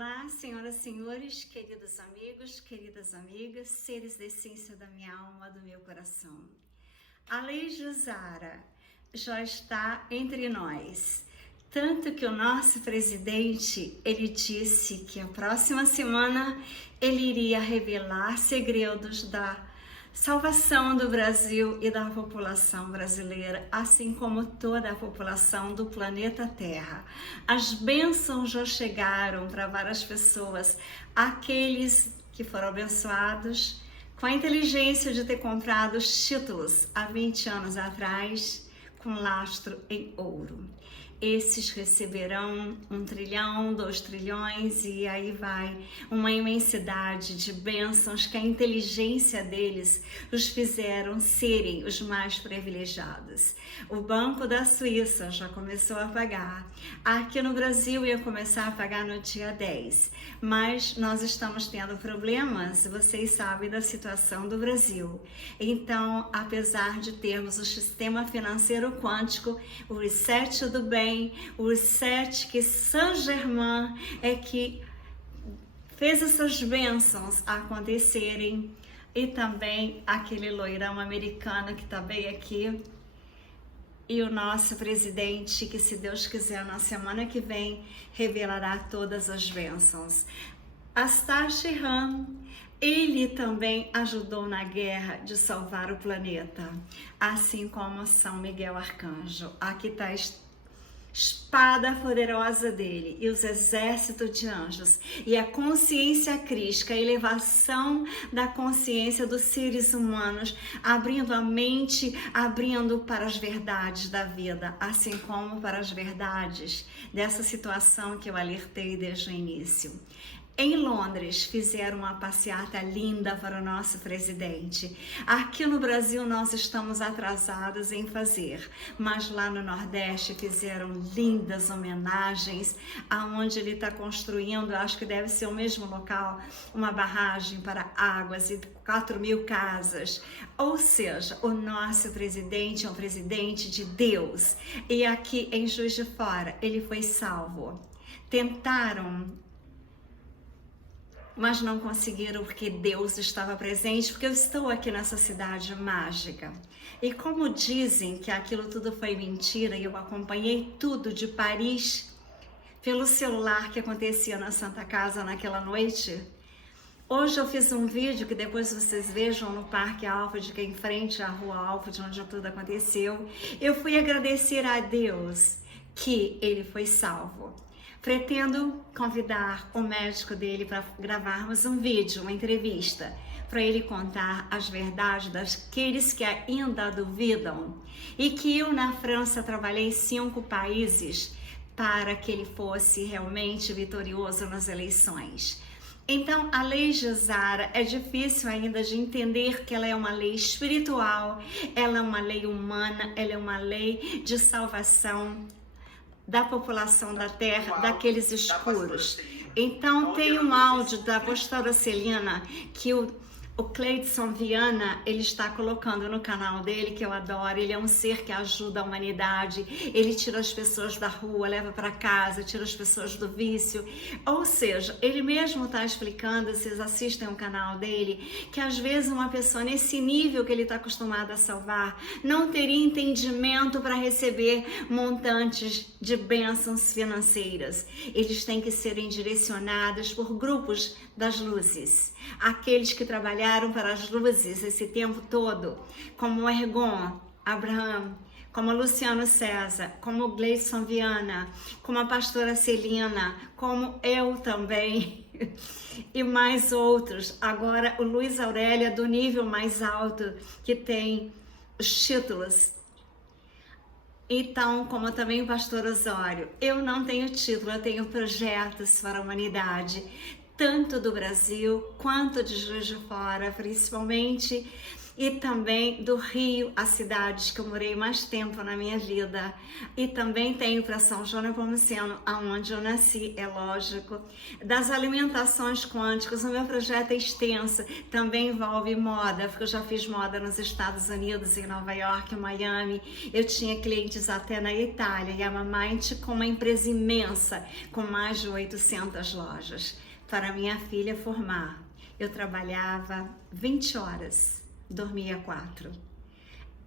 Olá, senhoras e senhores, queridos amigos, queridas amigas, seres da essência da minha alma, do meu coração. A lei de Zara já está entre nós, tanto que o nosso presidente, ele disse que a próxima semana ele iria revelar segredos da salvação do Brasil e da população brasileira, assim como toda a população do planeta Terra. As bênçãos já chegaram para várias pessoas, aqueles que foram abençoados com a inteligência de ter comprado os títulos há 20 anos atrás, com lastro em ouro. Esses receberão 1 trilhão, 2 trilhões e aí vai uma imensidade de bênçãos que a inteligência deles os fizeram serem os mais privilegiados. O Banco da Suíça já começou a pagar. Aqui no Brasil ia começar a pagar no dia 10, mas nós estamos tendo problemas, vocês sabem da situação do Brasil. Então, apesar de termos o sistema financeiro quântico, o reset do bem, o reset que Saint-Germain é que fez essas bênçãos acontecerem, e também aquele loirão americano que está bem aqui, e o nosso presidente, que se Deus quiser na semana que vem revelará todas as bênçãos. Astar Sheran, ele também ajudou na guerra de salvar o planeta, assim como São Miguel Arcanjo. Aqui está a espada poderosa dele e os exércitos de anjos e a consciência crística, a elevação da consciência dos seres humanos, abrindo a mente, abrindo para as verdades da vida, assim como para as verdades dessa situação que eu alertei desde o início. Em Londres fizeram uma passeata linda para o nosso presidente. Aqui no Brasil nós estamos atrasados em fazer, mas lá no Nordeste fizeram lindas homenagens, aonde ele está construindo, acho que deve ser o mesmo local, uma barragem para águas e 4.000 casas. Ou seja, o nosso presidente é um presidente de Deus. E aqui em Juiz de Fora ele foi salvo. Tentaram, mas não conseguiram porque Deus estava presente, porque eu estou aqui nessa cidade mágica. E como dizem que aquilo tudo foi mentira, e eu acompanhei tudo de Paris pelo celular que acontecia na Santa Casa naquela noite, hoje eu fiz um vídeo que depois vocês vejam no Parque Alfred, que é em frente à Rua Alfred, onde tudo aconteceu. Eu fui agradecer a Deus que ele foi salvo. Pretendo convidar o médico dele para gravarmos um vídeo, uma entrevista, para ele contar as verdades daqueles que ainda duvidam, e que eu na França trabalhei em 5 países para que ele fosse realmente vitorioso nas eleições. Então, a lei de Zara é difícil ainda de entender que ela é uma lei espiritual, ela é uma lei humana, ela é uma lei de salvação da população da terra, daqueles escuros. Então tem um áudio da pastora Celina que o Cleidson Viana, ele está colocando no canal dele, que eu adoro. Ele é um ser que ajuda a humanidade, ele tira as pessoas da rua, leva para casa, tira as pessoas do vício. Ou seja, ele mesmo está explicando, vocês assistem o canal dele, que às vezes uma pessoa nesse nível que ele está acostumado a salvar, não teria entendimento para receber montantes de bênçãos financeiras. Eles têm que serem direcionados por grupos das luzes, aqueles que trabalharam para as luzes esse tempo todo, como o Ergon, Abraham, como Luciano César, como o Gleison Viana, como a pastora Celina, como eu também, e mais outros. Agora o Luiz Aurélia, do nível mais alto, que tem os títulos. Então, como também o pastor Osório, eu não tenho título, eu tenho projetos para a humanidade, tanto do Brasil quanto de Juiz de Fora, principalmente. e também do Rio, as cidades que eu morei mais tempo na minha vida. E também tenho para São João Nepomuceno, aonde eu nasci, é lógico. Das alimentações quânticas, o meu projeto é extenso, também envolve moda, porque eu já fiz moda nos Estados Unidos, em Nova York, Miami. Eu tinha clientes até na Itália, e a Mind com uma empresa imensa, com mais de 800 lojas. Para minha filha formar, eu trabalhava 20 horas, dormia 4.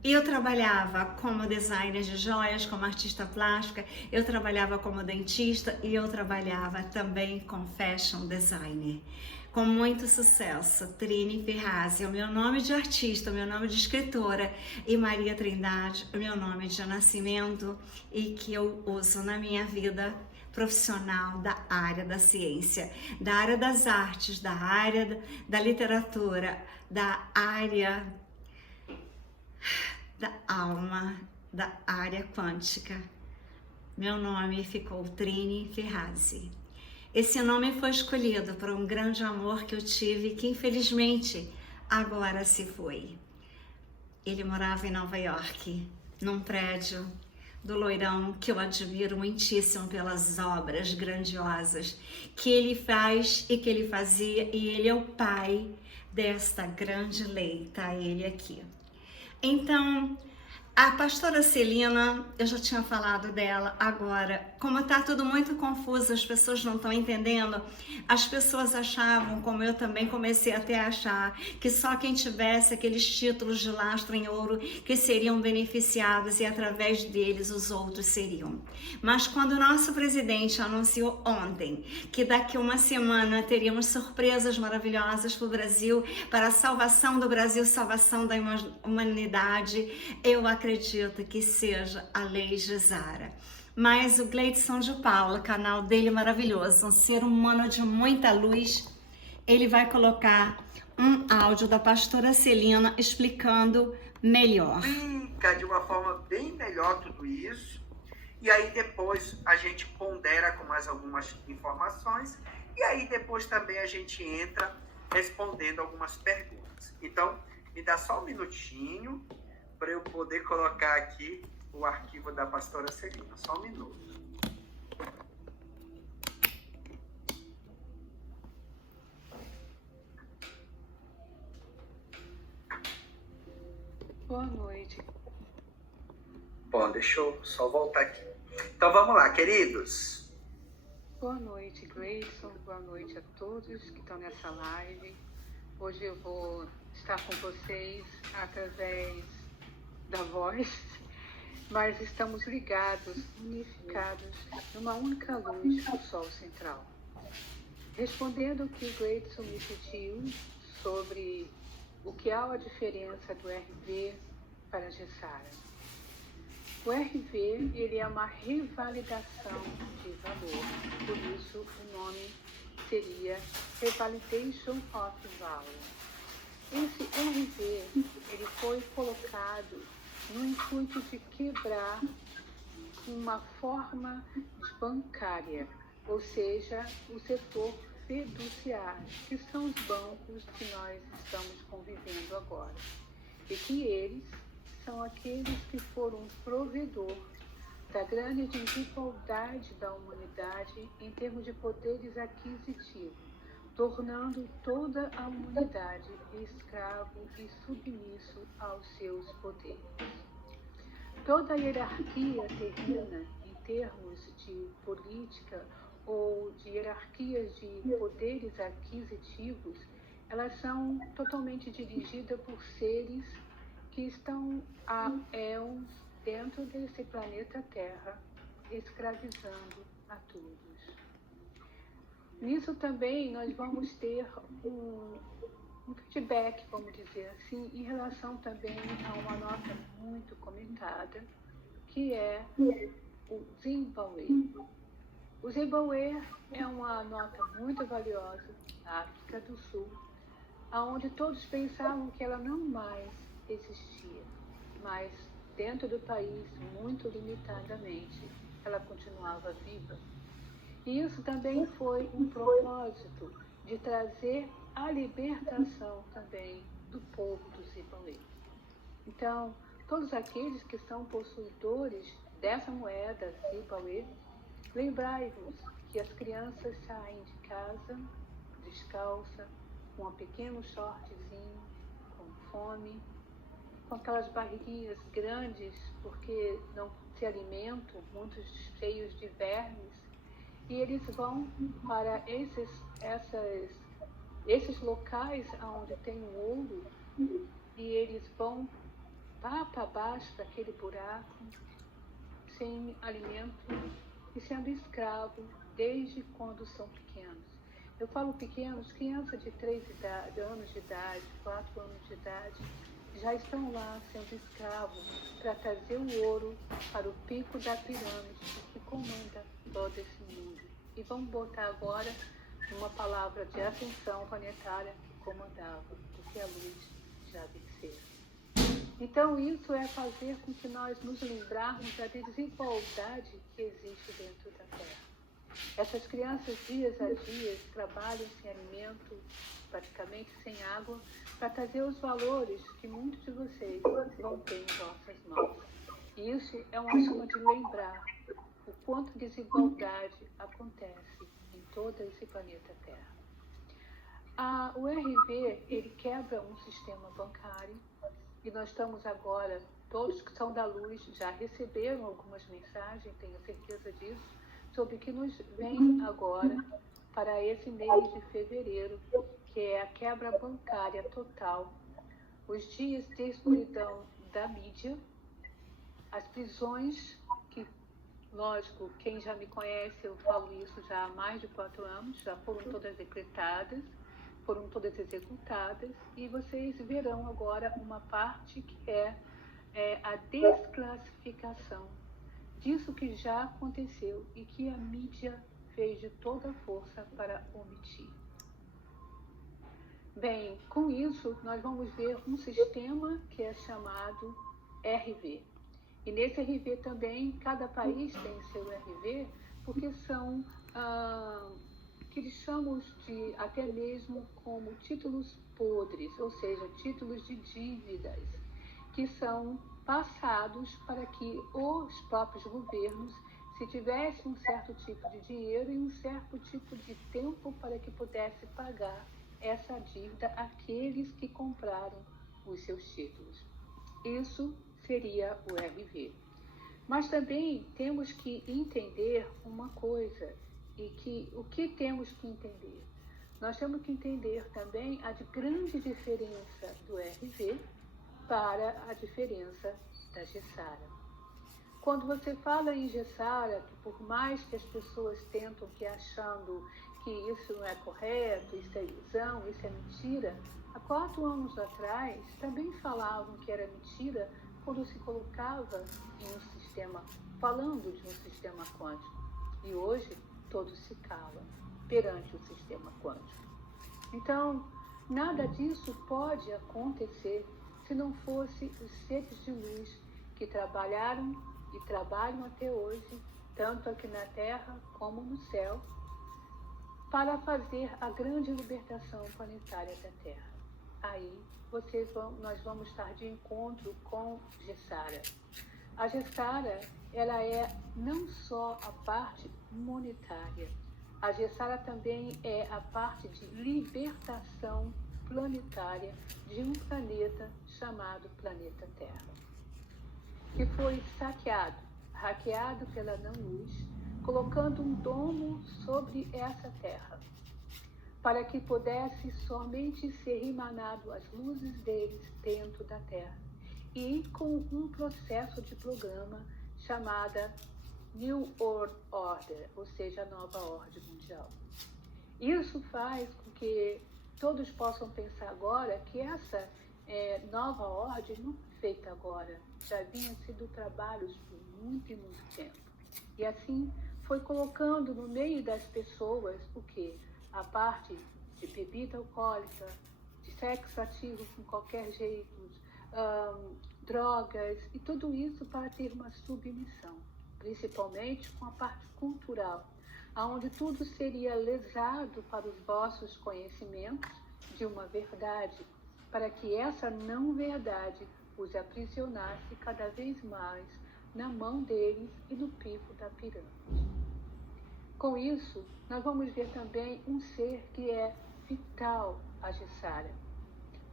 Eu trabalhava como designer de joias, como artista plástica, eu trabalhava como dentista e eu trabalhava também com fashion designer. Com muito sucesso, Trini Ferrazzi, o meu nome de artista, o meu nome de escritora, e Maria Trindade, o meu nome de nascimento, e que eu uso na minha vida profissional da área da ciência, da área das artes, da área da literatura, da área da alma, da área quântica. Meu nome ficou Trini Ferrazzi. Esse nome foi escolhido por um grande amor que eu tive, que infelizmente agora se foi. Ele morava em Nova York, num prédio do Loirão, que eu admiro muitíssimo pelas obras grandiosas que ele faz e que ele fazia, e ele é o pai desta grande lei, tá ele aqui. Então, a pastora Celina, eu já tinha falado dela, agora, como está tudo muito confuso, as pessoas não estão entendendo, as pessoas achavam, como eu também comecei até a achar, que só quem tivesse aqueles títulos de lastro em ouro que seriam beneficiados e através deles os outros seriam. Mas quando o nosso presidente anunciou ontem que daqui uma semana teríamos surpresas maravilhosas para o Brasil, para a salvação do Brasil, salvação da humanidade, eu acredito que seja a Lei Gisara. Mas o Gleidson de Paula, canal dele maravilhoso, um ser humano de muita luz, ele vai colocar um áudio da pastora Celina explicando melhor. Explica de uma forma bem melhor tudo isso. E aí depois a gente pondera com mais algumas informações. E aí depois também a gente entra respondendo algumas perguntas. Então, me dá só um minutinho para eu poder colocar aqui o arquivo da pastora Celina. Só um minuto. Boa noite. Bom, deixa eu só voltar aqui. Então vamos lá, queridos. Boa noite, Gleidson. Boa noite a todos que estão nessa live. Hoje eu vou estar com vocês através da voz, mas estamos ligados, unificados numa única luz do Sol Central. Respondendo o que o Gleidson me pediu sobre o que há a diferença do RV para a Gisara. O RV, ele é uma revalidação de valor, por isso o nome seria Revalidation of Value. Esse RV, ele foi colocado no intuito de quebrar uma forma bancária, ou seja, o setor fiduciário, que são os bancos que nós estamos convivendo agora, e que eles são aqueles que foram provedor da grande desigualdade da humanidade em termos de poderes aquisitivos, tornando toda a humanidade escravo e submisso aos seus poderes. Toda a hierarquia terrena em termos de política ou de hierarquias de poderes aquisitivos, elas são totalmente dirigidas por seres que estão há éons dentro desse planeta Terra, escravizando a todos. Nisso também nós vamos ter um feedback, vamos dizer assim, em relação também a uma nota muito comentada, que é o Zimbabwe. O Zimbabwe é uma nota muito valiosa da África do Sul, onde todos pensavam que ela não mais existia, mas dentro do país, muito limitadamente, ela continuava viva. E isso também foi um propósito de trazer a libertação também do povo do Zimbabue. Então, todos aqueles que são possuidores dessa moeda Zimbabue, lembrai-vos que as crianças saem de casa descalça, com um pequeno shortzinho, com fome, com aquelas barriguinhas grandes porque não se alimentam, muitos cheios de vermes, e eles vão para esses locais onde tem o ouro, e eles vão para baixo daquele buraco, sem alimento e sendo escravo desde quando são pequenos. Eu falo pequenos, crianças de 3 anos de idade, 4 anos de idade, já estão lá sendo escravos para trazer o ouro para o pico da pirâmide que comanda todo esse mundo. E vamos botar agora uma palavra de atenção planetária que comandava, porque a luz já venceu. Então isso é fazer com que nós nos lembrarmos da desigualdade que existe dentro da Terra. Essas crianças, dias a dias, trabalham sem alimento, praticamente sem água, para trazer os valores que muitos de vocês vão ter em vossas mãos. E isso é uma forma de lembrar o quanto desigualdade acontece em todo esse planeta Terra. O RV, ele quebra um sistema bancário, e nós estamos agora, todos que são da luz já receberam algumas mensagens, tenho certeza disso, sobre o que nos vem agora para esse mês de fevereiro, que é a quebra bancária total, os dias de escuridão da mídia, as prisões, que, lógico, quem já me conhece, eu falo isso já há mais de 4 anos, já foram todas decretadas, foram todas executadas, e vocês verão agora uma parte que é a desclassificação disso que já aconteceu e que a mídia fez de toda a força para omitir. Bem, com isso, nós vamos ver um sistema que é chamado RV. E nesse RV também, cada país tem seu RV, porque são que eles chamam de até mesmo como títulos podres, ou seja, títulos de dívidas, que são passados para que os próprios governos, se tivessem um certo tipo de dinheiro e um certo tipo de tempo para que pudesse pagar essa dívida àqueles que compraram os seus títulos. Isso seria o RV. Mas também temos que entender uma coisa, e que o que temos que entender? Nós temos que entender também a grande diferença do RV para a diferença da Gessara. Quando você fala em Gessara, que por mais que as pessoas tentam que achando que isso não é correto, isso é ilusão, isso é mentira, há 4 anos atrás também falavam que era mentira quando se colocava em um sistema, falando de um sistema quântico. E hoje todos se calam perante o sistema quântico. Então, nada disso pode acontecer se não fosse os seres de luz que trabalharam e trabalham até hoje, tanto aqui na Terra como no céu, para fazer a grande libertação planetária da Terra. Aí nós vamos estar de encontro com Gessara. A Gessara, ela é não só a parte monetária, a Gessara também é a parte de libertação planetária de um planeta chamado planeta Terra, que foi hackeado pela não-luz, colocando um domo sobre essa Terra, para que pudesse somente ser emanado as luzes deles dentro da Terra, e com um processo de programa chamada New World Order, ou seja, a nova ordem mundial. Isso faz com que todos possam pensar agora que essa nova ordem não foi feita agora, já vinha sido trabalhos por muito e muito tempo. E assim foi colocando no meio das pessoas o quê? A parte de bebida alcoólica, de sexo ativo com qualquer jeito, drogas, e tudo isso para ter uma submissão, principalmente com a parte cultural, onde tudo seria lesado para os vossos conhecimentos de uma verdade para que essa não verdade os aprisionasse cada vez mais na mão deles e no pico da pirâmide. Com isso, nós vamos ver também um ser que é vital a Gessara.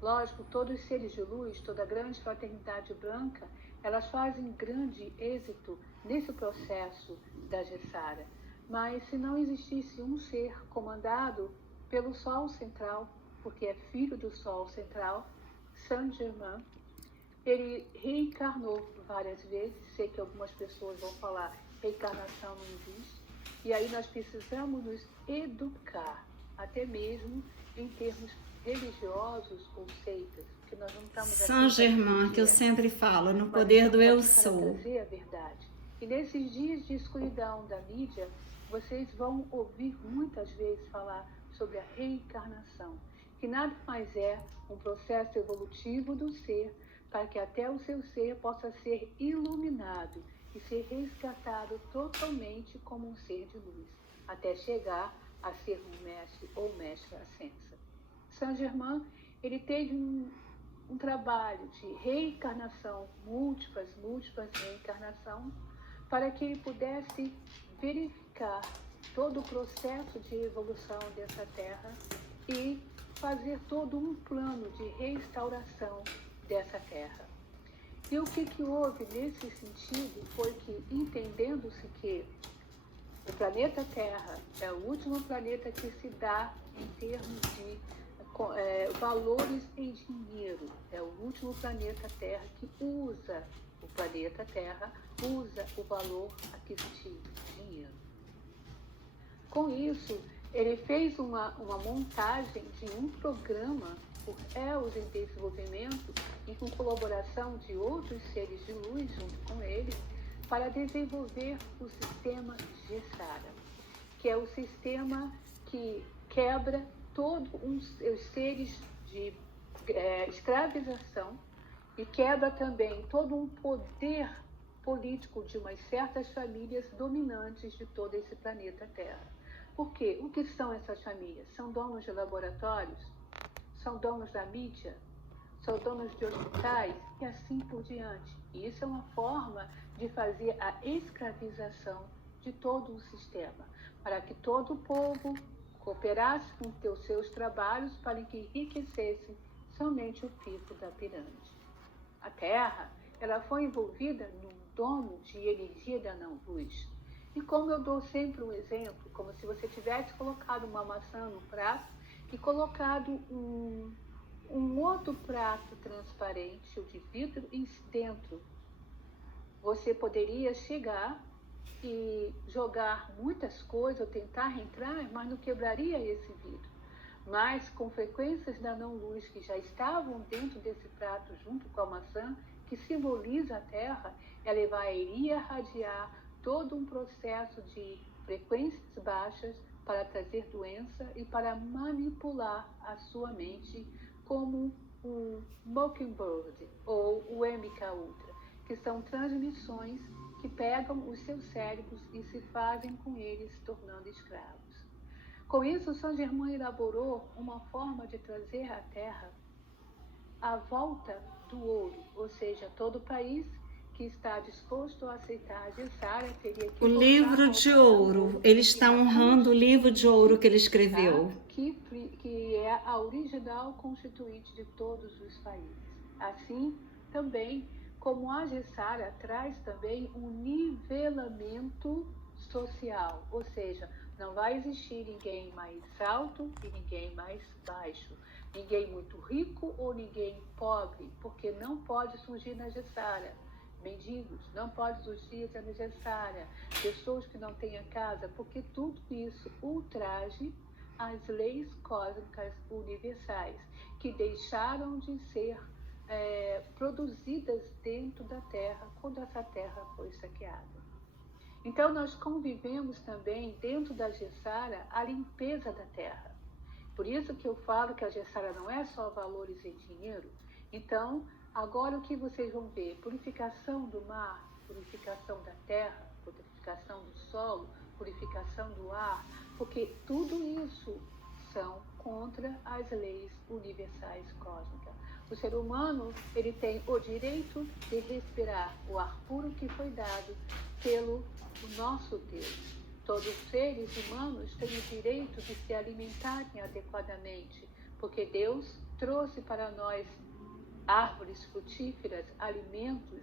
Lógico, todos os seres de luz, toda a grande fraternidade branca, elas fazem grande êxito nesse processo da Gessara. Mas se não existisse um ser comandado pelo Sol Central, porque é filho do Sol Central, Saint-Germain, ele reencarnou várias vezes. Sei que algumas pessoas vão falar reencarnação não existe. E aí nós precisamos nos educar, até mesmo em termos religiosos ou seitas, que nós não estamos Saint-Germain, que eu sempre falo, no poder do eu sou. Trazer a verdade. E nesses dias de escuridão da mídia, vocês vão ouvir muitas vezes falar sobre a reencarnação, que nada mais é um processo evolutivo do ser, para que até o seu ser possa ser iluminado e ser resgatado totalmente como um ser de luz, até chegar a ser um mestre ou mestra ascensa. Saint-Germain, ele teve um trabalho de reencarnação, múltiplas reencarnações, para que ele pudesse verificar todo o processo de evolução dessa terra e fazer todo um plano de restauração dessa terra. E o que houve nesse sentido foi que, entendendo-se que o planeta Terra é o último planeta que se dá em termos de valores em dinheiro, é o último planeta Terra que usa o planeta Terra, usa o valor aquisitivo, dinheiro. Com isso, ele fez uma montagem de um programa por EOS em desenvolvimento e com colaboração de outros seres de luz junto com ele, para desenvolver o sistema Gessara, que é o sistema que quebra todos os seres de escravização e quebra também todo um poder político de umas certas famílias dominantes de todo esse planeta Terra. Por quê? O que são essas famílias? São donos de laboratórios? São donos da mídia? São donos de hospitais? E assim por diante. E isso é uma forma de fazer a escravização de todo o sistema, para que todo o povo cooperasse com os seus trabalhos para que enriquecesse somente o pico da pirâmide. A Terra, ela foi envolvida num domo de energia da não-luz. E como eu dou sempre um exemplo, como se você tivesse colocado uma maçã no prato e colocado um outro prato transparente ou de vidro dentro. Você poderia chegar e jogar muitas coisas ou tentar entrar, mas não quebraria esse vidro. Mas com frequências da não-luz que já estavam dentro desse prato junto com a maçã, que simboliza a Terra, ela iria irradiar todo um processo de frequências baixas para trazer doença e para manipular a sua mente, como o Mockingbird ou o MK Ultra, que são transmissões que pegam os seus cérebros e se fazem com eles, tornando escravos. Com isso, Saint-Germain elaborou uma forma de trazer à Terra a volta do ouro, ou seja, todo país que está disposto a aceitar a Gessara teria que... O livro de ouro, ele está honrando o livro de ouro que ele escreveu. Tá? Que é a original constituinte de todos os países. Assim, também, como a Gessara traz também um nivelamento social, ou seja, não vai existir ninguém mais alto e ninguém mais baixo, ninguém muito rico ou ninguém pobre, porque não pode surgir na Gessara. Mendigos, não pode surgir na Gessara, pessoas que não tenham casa, porque tudo isso ultraje as leis cósmicas universais, que deixaram de ser produzidas dentro da Terra, quando essa Terra foi saqueada. Então, nós convivemos também, dentro da Gessara, a limpeza da Terra. Por isso que eu falo que a Gessara não é só valores em dinheiro. Então, agora o que vocês vão ver? Purificação do mar, purificação da terra, purificação do solo, purificação do ar, porque tudo isso são contra contra as leis universais cósmicas. O ser humano, ele tem o direito de respirar o ar puro que foi dado pelo nosso Deus. Todos os seres humanos têm o direito de se alimentarem adequadamente, porque Deus trouxe para nós árvores frutíferas, alimentos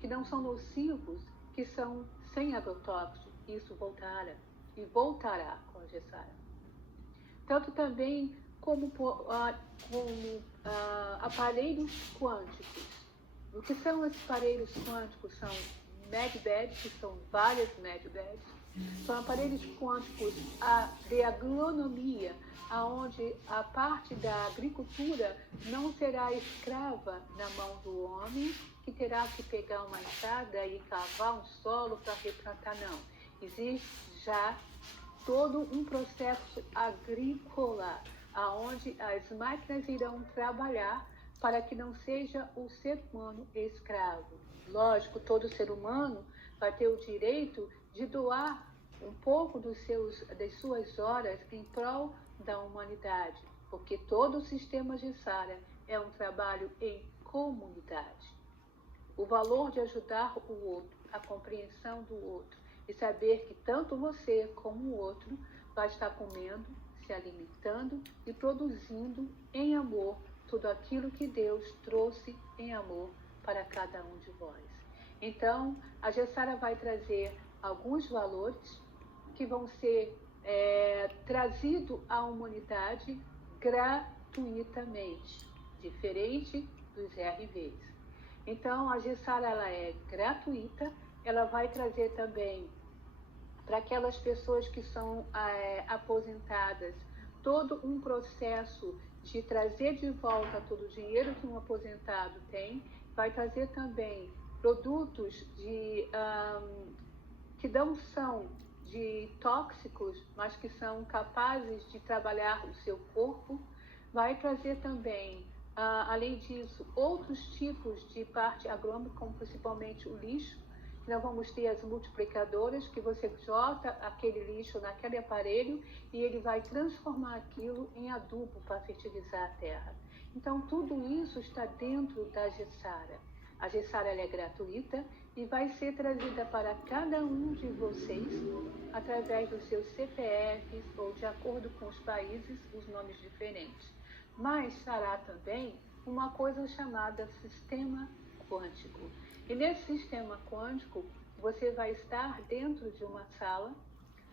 que não são nocivos, que são sem agrotóxicos. Isso voltará e voltará com a Gessara. Tanto também como aparelhos quânticos. O que são esses aparelhos quânticos? São medbeds, que são várias medbeds. São aparelhos quânticos de agronomia, onde a parte da agricultura não será escrava na mão do homem, que terá que pegar uma enxada e cavar um solo para replantar, não. Existe já todo um processo agrícola, onde as máquinas irão trabalhar para que não seja o ser humano escravo. Lógico, todo ser humano vai ter o direito de doar um pouco das suas horas em prol da humanidade, porque todo o sistema Gessara é um trabalho em comunidade. O valor de ajudar o outro, a compreensão do outro e saber que tanto você como o outro vai estar comendo, se alimentando e produzindo em amor tudo aquilo que Deus trouxe em amor para cada um de vós. Então, a Gessara vai trazer alguns valores que vão ser trazidos à humanidade gratuitamente, diferente dos RVs. Então, a Gessara ela é gratuita, ela vai trazer também para aquelas pessoas que são aposentadas todo um processo de trazer de volta todo o dinheiro que um aposentado tem, vai trazer também produtos que não são de tóxicos, mas que são capazes de trabalhar o seu corpo, vai trazer também, além disso, outros tipos de parte agrônoma, como principalmente o lixo. Nós vamos ter as multiplicadoras, que você joga aquele lixo naquele aparelho e ele vai transformar aquilo em adubo para fertilizar a terra. Então, tudo isso está dentro da Gessara. A Gessara ela é gratuita e vai ser trazida para cada um de vocês através dos seus CPFs ou de acordo com os países, os nomes diferentes. Mas será também uma coisa chamada sistema quântico. E nesse sistema quântico, você vai estar dentro de uma sala,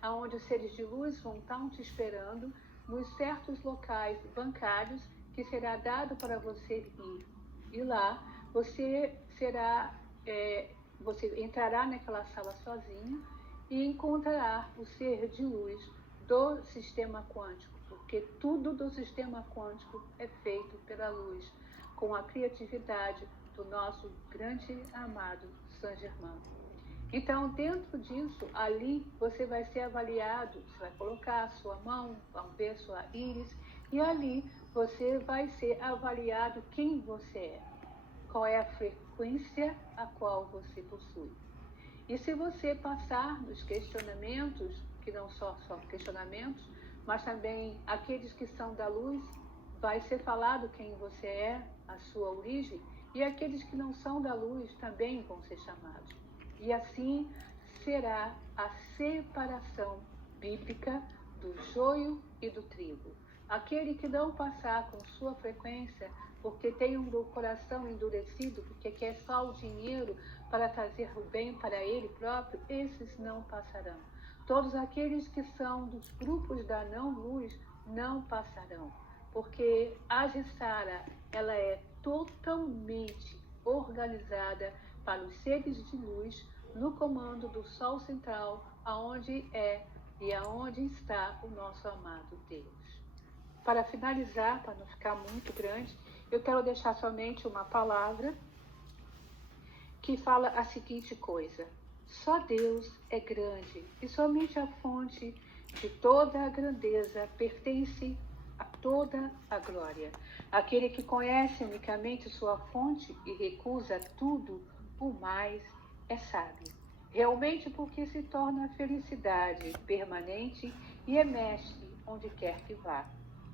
onde os seres de luz vão estar te esperando, nos certos locais bancários que será dado para você ir. E lá você entrará naquela sala sozinha e encontrará o ser de luz do sistema quântico, porque tudo do sistema quântico é feito pela luz, com a criatividade do nosso grande amado Saint Germain. Então, dentro disso, ali você vai ser avaliado, você vai colocar a sua mão, vamos ver sua íris, e ali você vai ser avaliado quem você é, qual é a frequência a qual você possui. E se você passar nos questionamentos, que não são só questionamentos, mas também aqueles que são da luz, vai ser falado quem você é, a sua origem, e aqueles que não são da luz também vão ser chamados. E assim será a separação bíblica do joio e do trigo. Aquele que não passar com sua frequência, porque tem um coração endurecido, porque quer só o dinheiro para trazer o bem para ele próprio, esses não passarão. Todos aqueles que são dos grupos da não-luz não passarão, porque a Gessara, ela é totalmente organizada para os seres de luz no comando do Sol Central, aonde é e aonde está o nosso amado Deus. Para finalizar, para não ficar muito grande, eu quero deixar somente uma palavra que fala a seguinte coisa: só Deus é grande e somente a fonte de toda a grandeza pertence a toda a glória. Aquele que conhece unicamente sua fonte e recusa tudo, o mais é sábio. Realmente porque se torna a felicidade permanente e é mestre onde quer que vá.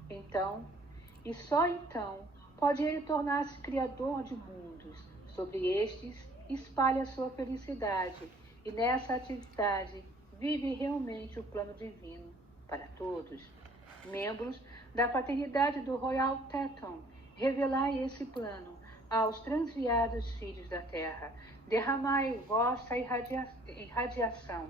Então, e só então, pode ele tornar-se criador de mundos. Sobre estes, espalha sua felicidade, e nessa atividade vive realmente o plano divino para todos. Membros da fraternidade do Royal Teton, revelai esse plano aos transviados filhos da terra. Derramai vossa irradiação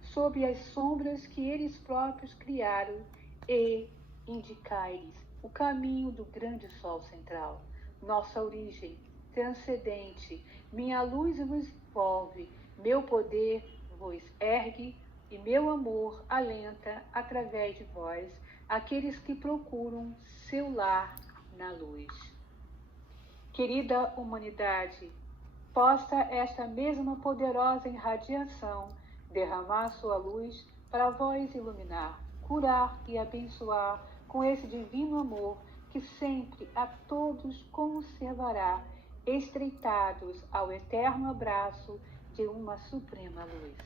sob as sombras que eles próprios criaram e indicai-lhes o caminho do grande sol central. Nossa origem transcendente, minha luz vos envolve, meu poder vos ergue e meu amor alenta através de vós aqueles que procuram seu lar na luz. Querida humanidade, posta esta mesma poderosa irradiação derramar sua luz para vós iluminar, curar e abençoar com esse divino amor que sempre a todos conservará estreitados ao eterno abraço de uma suprema luz.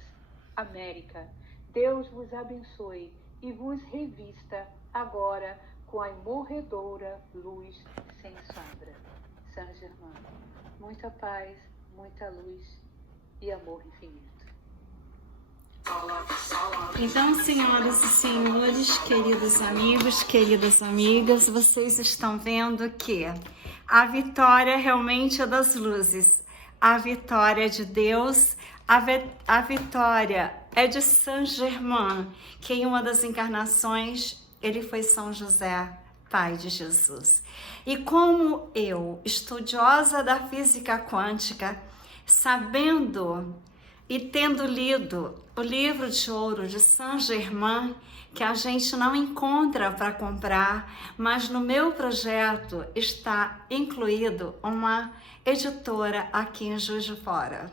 América, Deus vos abençoe e vos revista agora com a imorredora luz sem sombra. Saint-Germain, muita paz, muita luz e amor infinito. Então, senhoras e senhores, queridos amigos, queridas amigas, vocês estão vendo que a vitória realmente é das luzes, a vitória é de Deus, a vitória é de Saint-Germain, que em uma das encarnações ele foi São José, pai de Jesus. E como eu, estudiosa da física quântica, sabendo e tendo lido o livro de ouro de Saint-Germain, que a gente não encontra para comprar, mas no meu projeto está incluído uma editora aqui em Juiz de Fora.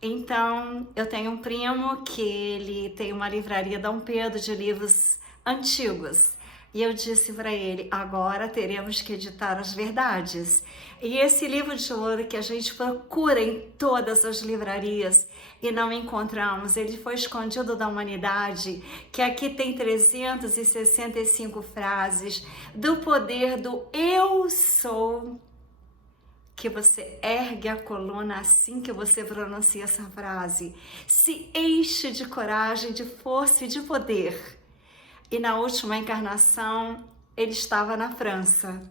Então, eu tenho um primo que ele tem uma livraria Dom Pedro de livros antigos. E eu disse para ele, agora teremos que editar as verdades. E esse livro de ouro que a gente procura em todas as livrarias e não encontramos, ele foi escondido da humanidade, que aqui tem 365 frases do poder do eu sou, que você ergue a coluna assim que você pronuncia essa frase, se enche de coragem, de força e de poder. E na última encarnação, ele estava na França.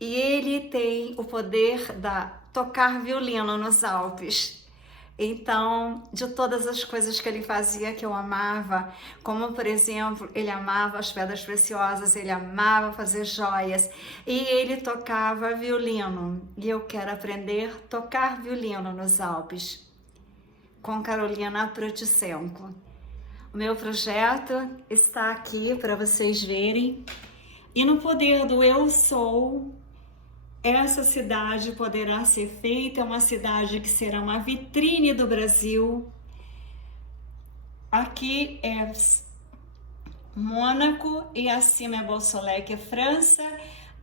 E ele tem o poder de tocar violino nos Alpes. Então, de todas as coisas que ele fazia que eu amava, como por exemplo, ele amava as pedras preciosas, ele amava fazer joias, e ele tocava violino. E eu quero aprender a tocar violino nos Alpes, com Carolina Protsenko. O meu projeto está aqui para vocês verem. E no poder do eu sou, essa cidade poderá ser feita, uma cidade que será uma vitrine do Brasil. Aqui é Mônaco e acima é Beausoleil, França.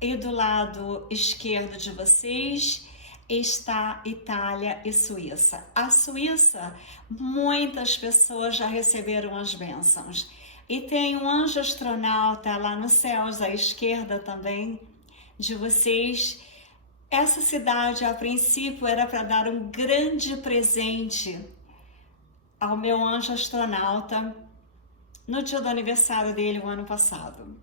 E do lado esquerdo de vocês está Itália e Suíça. A Suíça, muitas pessoas já receberam as bênçãos. E tem um anjo astronauta lá nos céus, à esquerda também de vocês. Essa cidade, a princípio, era para dar um grande presente ao meu anjo astronauta no dia do aniversário dele, o ano passado.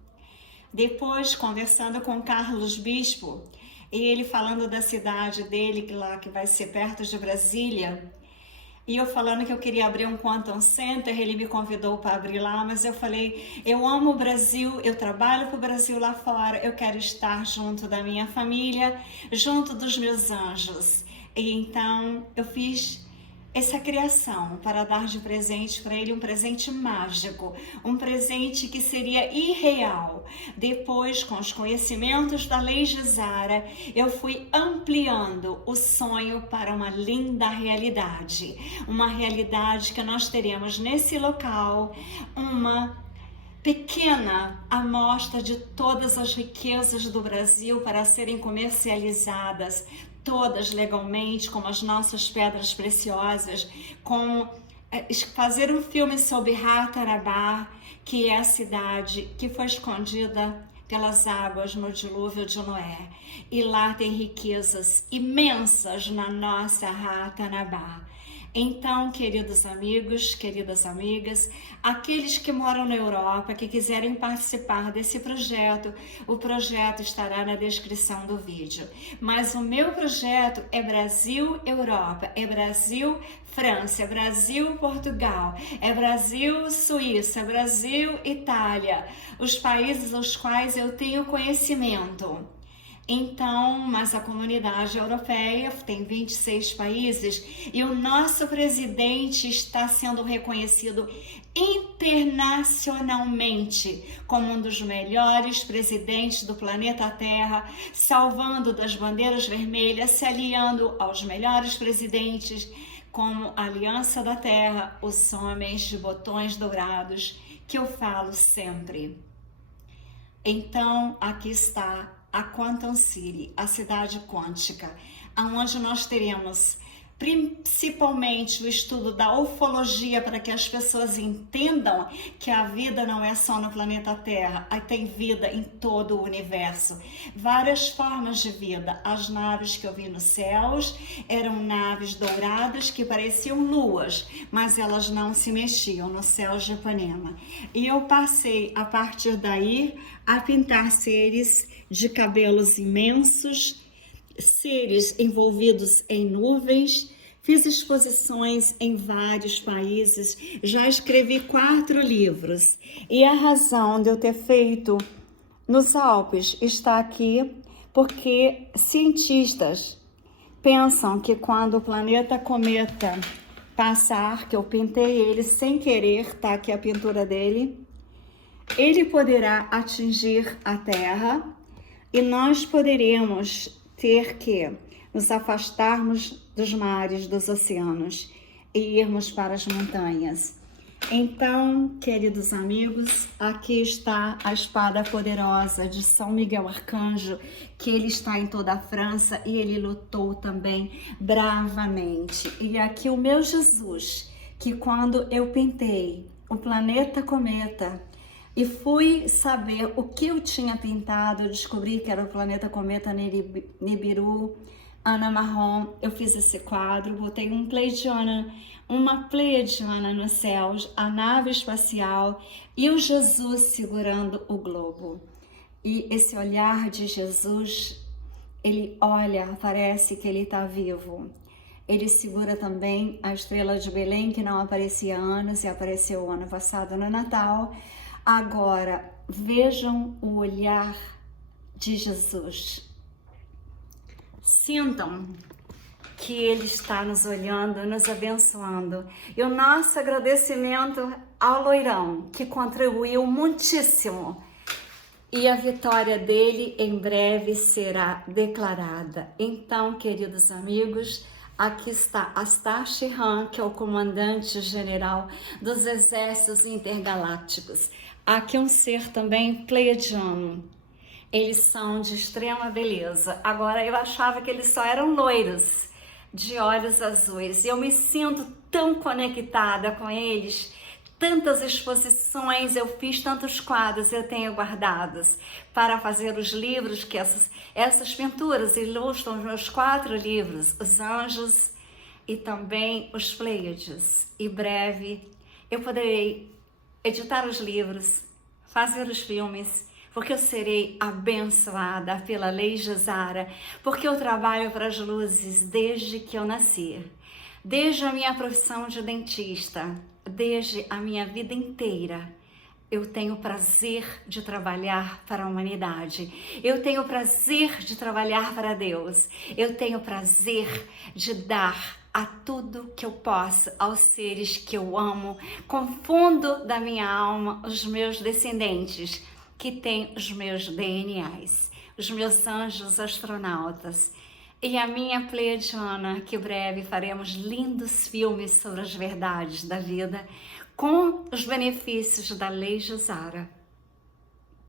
Depois, conversando com Carlos Bispo, e ele falando da cidade dele, lá que vai ser perto de Brasília, e eu falando que eu queria abrir um Quantum Center, ele me convidou para abrir lá, mas eu falei, eu amo o Brasil, eu trabalho para o Brasil lá fora, eu quero estar junto da minha família, junto dos meus anjos. E então eu fiz essa criação para dar de presente para ele, um presente mágico, um presente que seria irreal. Depois, com os conhecimentos da Lei Gisara, eu fui ampliando o sonho para uma linda realidade. Uma realidade que nós teremos nesse local, uma pequena amostra de todas as riquezas do Brasil para serem comercializadas, todas legalmente, como as nossas pedras preciosas, como fazer um filme sobre Ratanabá, que é a cidade que foi escondida pelas águas no dilúvio de Noé. E lá tem riquezas imensas na nossa Ratanabá. Então, queridos amigos, queridas amigas, aqueles que moram na Europa, que quiserem participar desse projeto, o projeto estará na descrição do vídeo. Mas o meu projeto é Brasil-Europa, é Brasil-França, é Brasil-Portugal, é Brasil-Suíça, é Brasil-Itália, os países aos quais eu tenho conhecimento. Então, mas a comunidade europeia tem 26 países e o nosso presidente está sendo reconhecido internacionalmente como um dos melhores presidentes do planeta Terra, salvando das bandeiras vermelhas, se aliando aos melhores presidentes como a Aliança da Terra, os homens de botões dourados, que eu falo sempre. Então, aqui está a Quantum City, a cidade quântica, onde nós teremos principalmente o estudo da ufologia para que as pessoas entendam que a vida não é só no planeta Terra, tem vida em todo o universo. Várias formas de vida. As naves que eu vi nos céus eram naves douradas que pareciam luas, mas elas não se mexiam no céu de Ipanema. E eu passei, a partir daí, a pintar seres de cabelos imensos, seres envolvidos em nuvens. Fiz exposições em vários países, já escrevi 4 livros. E a razão de eu ter feito nos Alpes está aqui porque cientistas pensam que quando o planeta Cometa passar, que eu pintei ele sem querer, tá aqui a pintura dele, ele poderá atingir a Terra e nós poderemos ter que nos afastarmos dos mares, dos oceanos e irmos para as montanhas. Então, queridos amigos, aqui está a espada poderosa de São Miguel Arcanjo, que ele está em toda a França e ele lutou também bravamente. E aqui o meu Jesus, que quando eu pintei o planeta Cometa e fui saber o que eu tinha pintado, eu descobri que era o planeta Cometa Nibiru, Ana Marrom. Eu fiz esse quadro, botei uma pleiadiana nos céus, a nave espacial e o Jesus segurando o globo. E esse olhar de Jesus, ele olha, parece que ele está vivo. Ele segura também a estrela de Belém, que não aparecia há anos e apareceu o ano passado no Natal. Agora, vejam o olhar de Jesus. Sintam que Ele está nos olhando, nos abençoando. E o nosso agradecimento ao Loirão, que contribuiu muitíssimo. E a vitória dele em breve será declarada. Então, queridos amigos, aqui está Astar Shihan, que é o comandante-general dos exércitos intergalácticos. Aqui um ser também pleiadiano. Eles são de extrema beleza. Agora, eu achava que eles só eram loiros, de olhos azuis. E eu me sinto tão conectada com eles. Tantas exposições eu fiz, tantos quadros eu tenho guardados para fazer os livros, que essas pinturas ilustram os meus 4 livros, Os Anjos e também Os Pleiades. E breve eu poderei editar os livros, fazer os filmes, porque eu serei abençoada pela Lei Jazara, porque eu trabalho para as luzes desde que eu nasci, desde a minha profissão de dentista, desde a minha vida inteira. Eu tenho prazer de trabalhar para a humanidade, eu tenho prazer de trabalhar para Deus, eu tenho prazer de dar a tudo que eu posso aos seres que eu amo, com fundo da minha alma, os meus descendentes, que têm os meus DNAs, os meus anjos astronautas, e a minha pleiadiana, que breve faremos lindos filmes sobre as verdades da vida, com os benefícios da Lei Jazara.